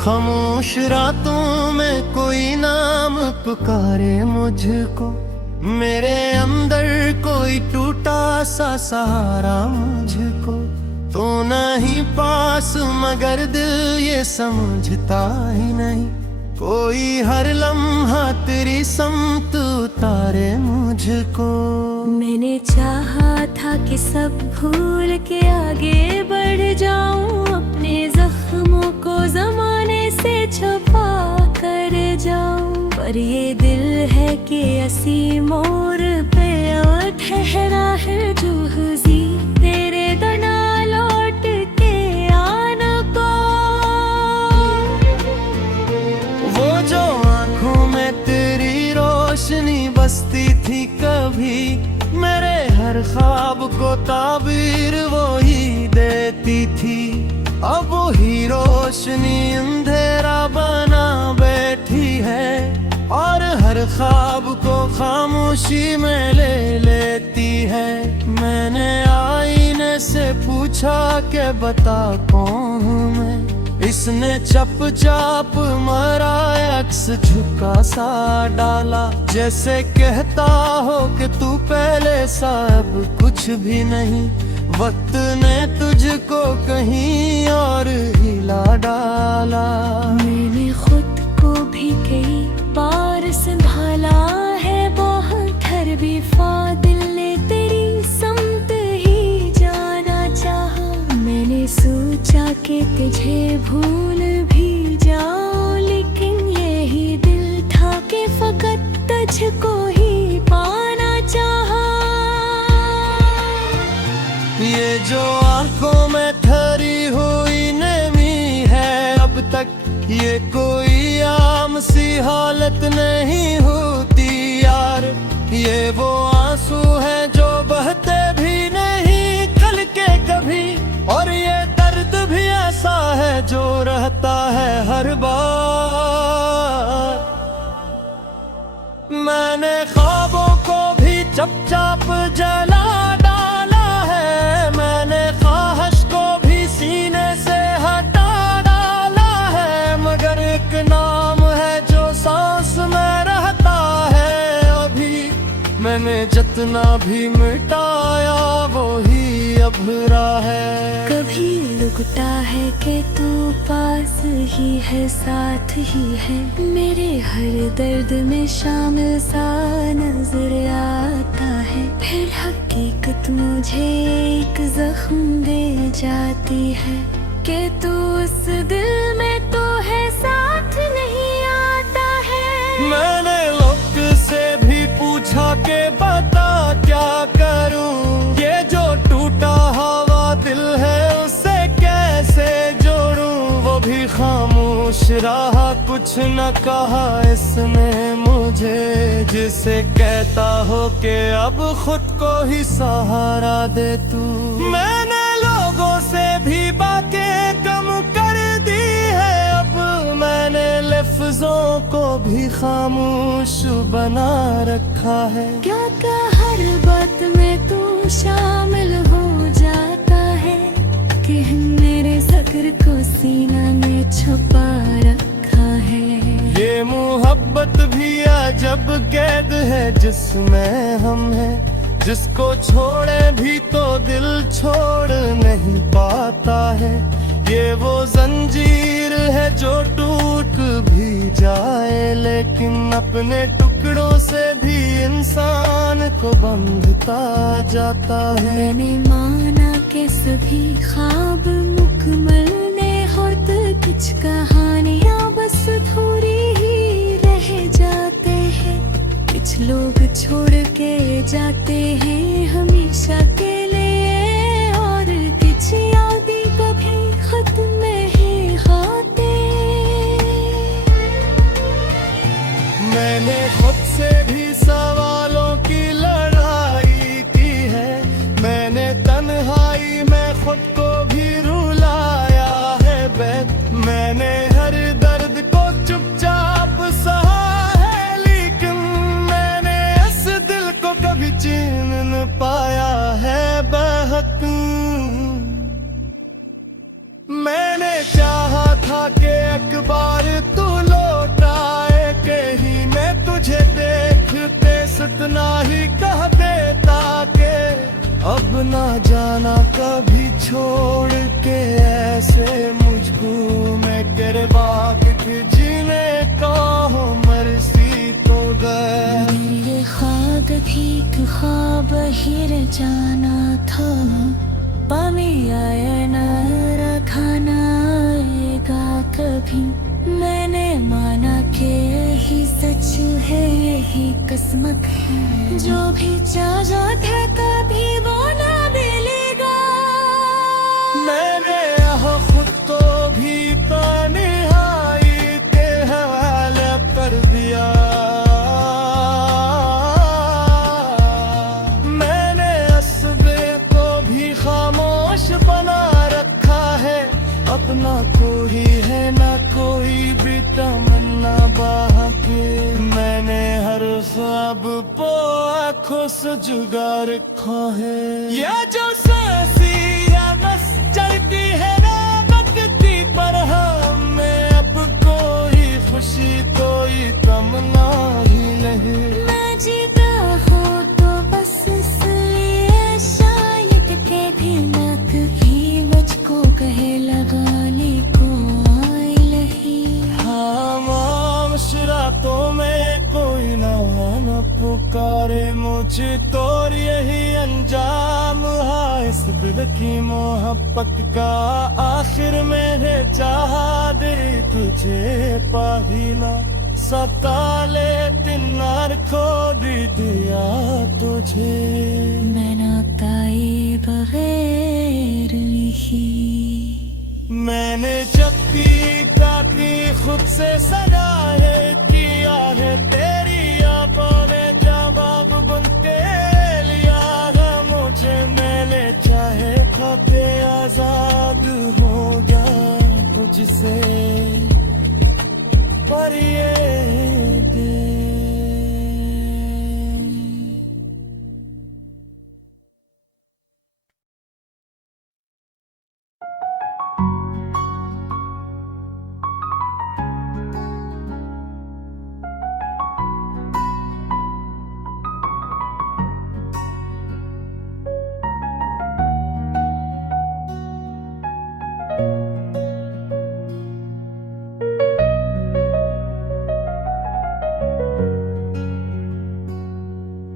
खामोश रातों में कोई नाम पुकारे मुझको, मेरे अंदर कोई टूटा सा सहारा मुझको। तो नहीं पास मगर दिल ये समझता ही नहीं, कोई हर लम्हा तेरी समत उतारे मुझको। मैंने चाहा था कि सब भूल के आगे बढ़ जाऊं, अपने जख्मों को जमाने से छुपा कर जाऊं। पर ये दिल है कि असी मोर पे और ठहरा है जूहजी तेरे दना लौट के आना को। वो जो आंखों में तेरी रोशनी बसती थी कभी, मेरे हर ख्वाब को ताबीर वो ही देती थी। अब वही रोशनी अंधेरा बना बैठी है, और हर ख्वाब को खामोशी में ले लेती है। मैंने आईने से पूछा कि बता कौन हूँ मैं, इसने चुपचाप मरा अक्स झुका सा डाला, जैसे कहता हो कि तू पहले सा अब कुछ भी नहीं। वक्त ने तुझको कहीं और हिला डाला। मैंने खुद को भी कई बार संभाला है बहुत, हर बेफादिल ने तेरी समत ही जाना चाहा। मैंने सोचा कि तुझे भूल भी जाऊं, लेकिन यही दिल था कि फकत तुझको ही पाना चाहा। ये जो आंखों में ठहरी हुई नमी है अब तक, ये कोई आम सी हालत नहीं होती यार। ये वो आंसू हैं जो बहते भी नहीं खल के कभी, और ये दर्द भी ऐसा है जो रहता है हर बार। मैंने ख्वाबों को भी चुपचाप जला डाला है, मैंने ख्वाहिश को भी सीने से हटा डाला है, मगर एक नाम है जो सांस में रहता है अभी। मैंने जितना भी मिटाया वो ही अभरा है। कभी लुकता है कि तू पास ही है, साथ ही है, मेरे हर दर्द में शामिल सा नजर आता है। फिर हकीकत मुझे एक जख्म दे जाती है कि तू उस दिल में तो है साथ नहीं आता है। मैंने लोग से भी पूछा कि बता क्या करूं, ये जो टूटा हवा दिल है उससे कैसे जोड़ूं। वो भी खामोश रहा, कुछ न कहा इसने मुझे, जिसे कहता हो कि अब खुद को ही सहारा दे तू। मैंने लोगों से भी बातें कम कर दी है अब, मैंने लफ्जों को भी खामोश बना रखा है। क्या हर बात में तू शामिल हो जाता है, कि मेरे ज़िक्र को सीना में छुपा रखा है। ये मोहब्बत भी अजब कैद है जिसमें हम हैं, जिसको छोड़े भी तो दिल छोड़ नहीं पाता है। ये वो जंजीर है जो टूट भी जाए, लेकिन अपने टुकड़ों से भी इंसान को बंधता जाता है। मैंने माना कि सभी ख्वाब मुकम्मल ने होते, कुछ कहानियाँ बस थोड़ी ही रह जाते हैं। कुछ लोग छोड़ के जाते हैं हमेशा के लिए, और कुछ यादें कभी खत्म नहीं होते। मैंने खुद से भी सवालों की लड़ाई की है, मैंने तन्हाई में खुद को भी रुलाया है बैठ। मैंने हर दर्द को चुपचाप सहा है, लेकिन मैंने इस दिल को कभी ना जाना कभी छोड़ के ऐसे मुझको, मैं तेरे बाग के जीने का हो मर्जी तो गए। मेरे ख्वाब भी एक ख्वाब ही रह जाना था, पानी आए न रखा न आएगा कभी। मैंने माना कि यही सच है, यही किस्मत है, जो भी चाहा था कभी वो ना मिलेगा। मैंने यहाँ खुद को भी तन्हाई के हवाले कर दिया। मैंने असबे को भी खामोश बना रखा है, अपना कोई है ना कोई भी तमन्ना बाकी। मैंने हर ख्वाब को आँखों से जुगा रखा है। ये जो सांसी या बस चलती है ना बकती पर हमें अब कोई खुशी कोई तमन्ना ही नहीं। मैं जीता हूँ तो बस इसलिए शायद के भी न कभी मुझको कहे लगाने को आए नहीं। हाँ माशरातों में कोई ना पुकारे मुझे तो यही अंजाम है इस दिल की मोहब्बत का। आखिर मेरे चाहा दे तुझे पाहिला, सताले तिन्नार खो भी दिया तुझे। मैंने ताई बगैर लिखी, मैंने जबकि ताकि खुद से सजा है किया है, तेरी यादों ने जवाब बन के लिया है मुझे। मैंने चाहे खाते आजाद हो गया तुझसे, पर ये दिल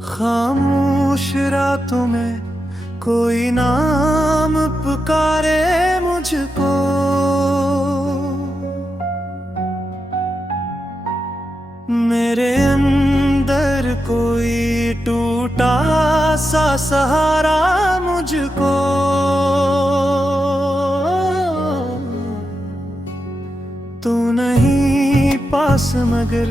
खामोश रातों में कोई नाम पुकारे मुझको, मेरे अंदर कोई टूटा सा सहारा मुझको। तू नहीं पास मगर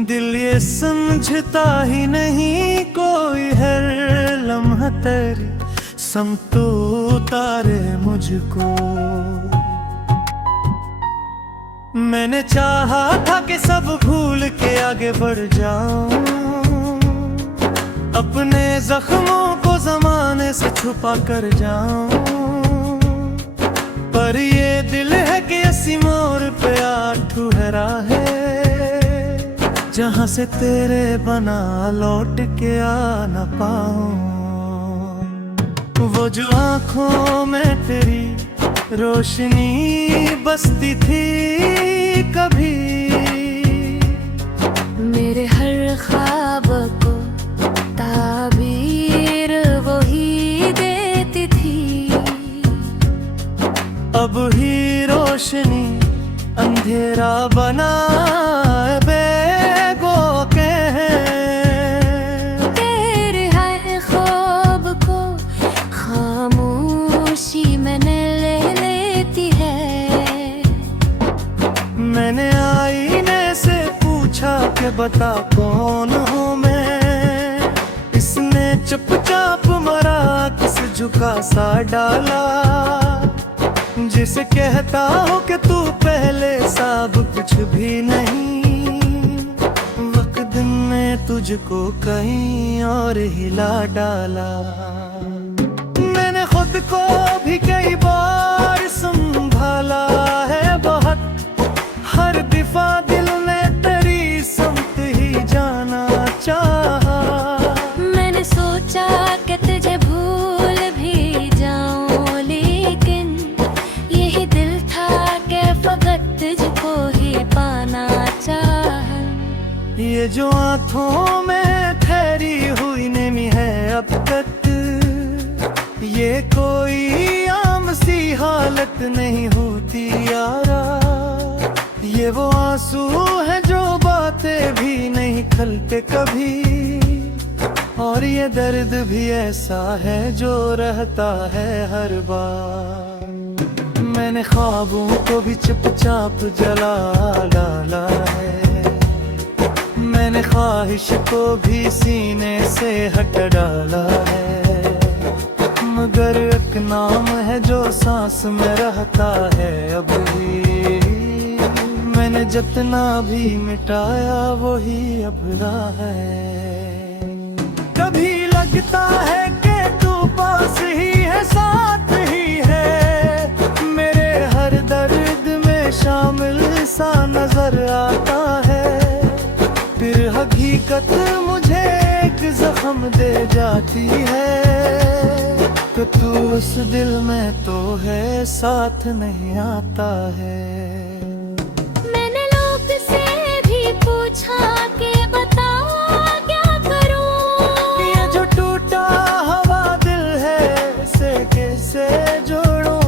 दिल ये समझता ही नहीं, कोई हर लम्हा तेरी समतो उतारे मुझको। मैंने चाहा था कि सब भूल के आगे बढ़ जाऊं, अपने जख्मों को जमाने से छुपा कर जाऊं, पर ये दिल है कि ऐसी मोड़ पे आ ठहरा है, जहाँ से तेरे बना लौट के आ न पाऊं। वो जो आँखों में तेरी रोशनी बसती थी कभी, मेरे हर ख्वाब को ताबीर वही देती थी। अब ही रोशनी अंधेरा बना बेगो के तेरे हर ख्वाब को खामोशी मैंने ले लेती है। मैंने आईने से पूछा कि बता कौन हूँ मैं, इसने चुपचाप मरा किस झुका सा डाला, जिसे कहता हो कि तू पहले सब कुछ भी नहीं। वक्त ने तुझको कहीं और हिला डाला। मैंने खुद को भी कई बार संभाला है बहुत, हर दफा दिल ने तेरी समत ही जाना चाहा। मैंने सोचा कि तुझे भूल भी जो आंखों में ठहरी हुई नेमी है अब तक, ये कोई आम सी हालत नहीं होती यारा। ये वो आंसू है जो बातें भी नहीं खलते कभी, और ये दर्द भी ऐसा है जो रहता है हर बार। मैंने ख्वाबों को भी चुपचाप जला डाला है, मैंने ख्वाहिश को भी सीने से हट डाला है, मगर एक नाम है जो सांस में रहता है अब भी। मैंने जितना भी मिटाया वही अब रहा है। कभी लगता है कि तू पास ही है, साथ ही है, मेरे हर दर्द में शामिल सा नजर आता है। फिर हकीकत मुझे एक जख्म दे जाती है कि तू उस दिल में तो है, साथ नहीं आता है। मैंने लोग से भी पूछा कि बता क्या करूं, ये जो टूटा हवा दिल है इसे कैसे जोड़ूं।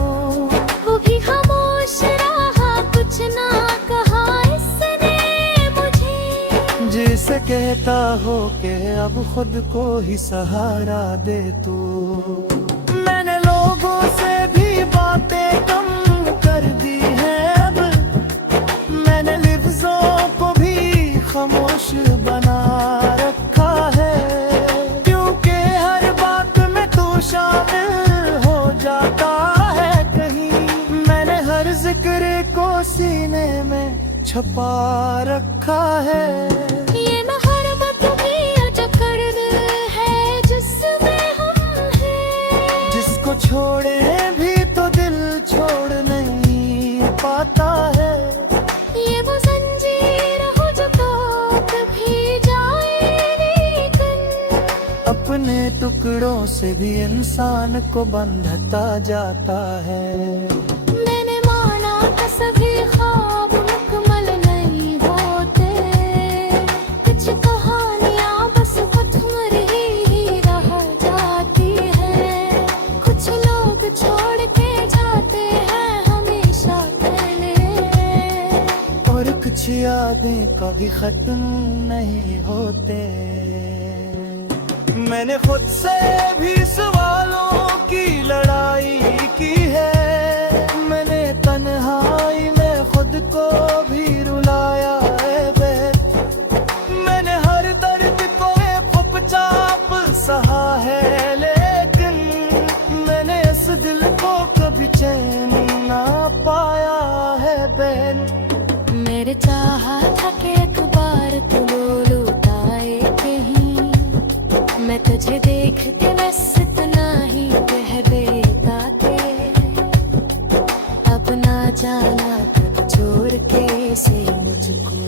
वो भी खामोश रहा, कुछ ना कहा इसने मुझे। जिसे कहता हो कि अब खुद को ही सहारा दे तू। मैंने लोगों से भी बातें कम कर दी है अब, मैंने लफ्जों को भी खामोश बना रखा है, क्योंकि हर बात में तू शामिल हो जाता है कहीं। मैंने हर जिक्र को सीने में छुपा रखा है। ये मोहब्बत भी अजगर है जिसमें हम हैं, जिसको छोड़े भी तो दिल छोड़ नहीं पाता है। ये वो जंजीर हो जो टूट भी जाए लेकिन अपने टुकड़ों से भी इंसान को बंधता जाता है। मैंने माना था सभी ख्वाब मुकम्मल नहीं होते, कुछ कहानियां बस अधूरी ही रह जाती है। कुछ लोग छोड़ के जाते हैं हमेशा पहले, और कुछ यादें कभी खत्म नहीं होते। मैंने खुद से भी सवालों की लड़ाई की है, मैंने तन्हाई में खुद को भी रुलाया है बेर। मैंने हर दर्द को चुपचाप सहा है, लेकिन मैंने इस दिल को कभी चैन ना पाया है बैन। मेरे चाहा था कि एक बार तू लुटाए कहीं, मैं तुझे देख के बस इतना ही कह देता कि अब ना जाना कब छोड़ के से मुझको।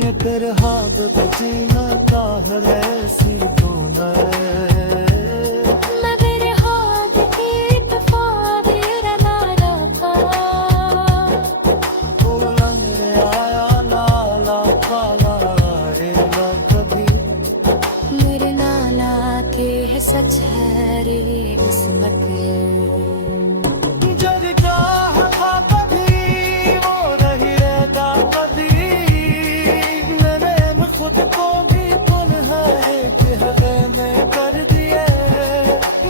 ये तरह बदजीना का है ऐसी तो न मैं मेरे हाथ की दफा मेरा ना रखा, तो लंग रे आया लाला काला आएगा कभी। मेरे नाला के है सच है रे किस्मत। जब चाह था कभी वो रही रहेगा कभी, मैंने खुद को भी तन्हाई के हवे में कर दिए।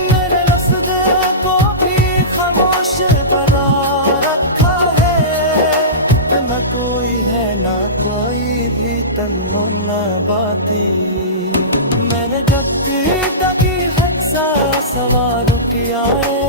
मेरे रस्ते को भी खामोश बना रखा है, न कोई है ना कोई भी तन्ना बाती। मैंने जगती तकी हक्सा सवार किया है,